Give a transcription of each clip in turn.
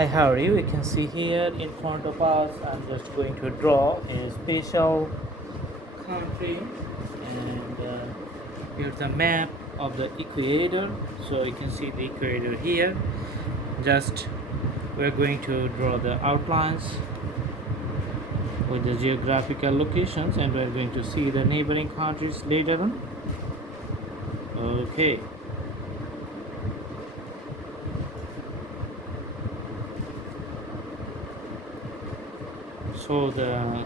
Hi, how are you? You can see here in front of us, I'm just going to draw a special country, and here's the map of the equator. So you can see the equator here. Just we're going to draw the outlines with the geographical locations, and we're going to see the neighboring countries later on. Okay. So the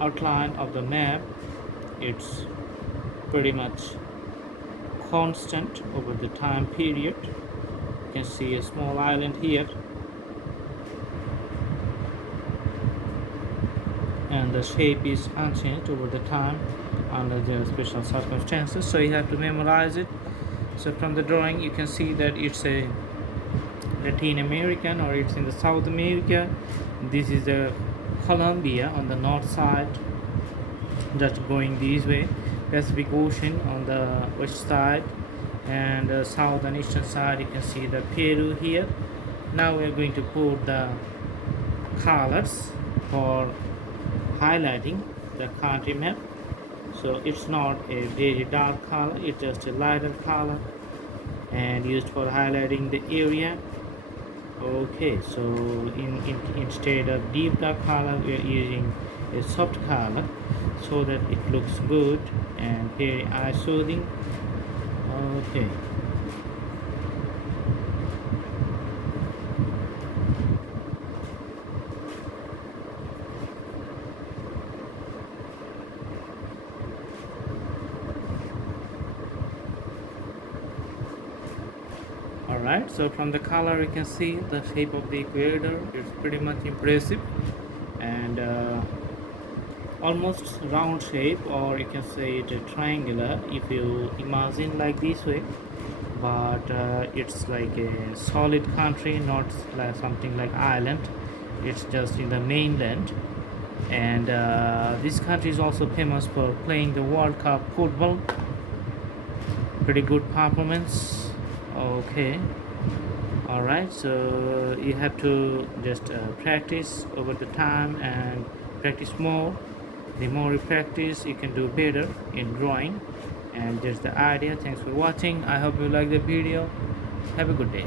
outline of the map, it's pretty much constant over the time period. You can see a small island here, and the shape is unchanged over the time under the special circumstances, so you have to memorize it. So from the drawing you can see that it's a Latin American, or it's in the South America. This is the Colombia on the north side, just going this way. Pacific Ocean on the west side, and south and eastern side you can see the Peru here. Now we are going to put the colors for highlighting the country map. So it's not a very dark color, it's just a lighter color and used for highlighting the area. Okay, so instead of deep dark color, we are using a soft color so that it looks good and very eye soothing. Okay. Alright, so from the color you can see the shape of the equator. It's pretty much impressive, and almost round shape, or you can say it a triangular if you imagine like this way. But it's like a solid country, not like something like island. It's just in the mainland, and this country is also famous for playing the World Cup football. Pretty good performance. Okay. Alright, so you have to just practice over the time and practice more. The more you practice, you can do better in drawing. And that's the idea. Thanks for watching. I hope you like the video. Have a good day.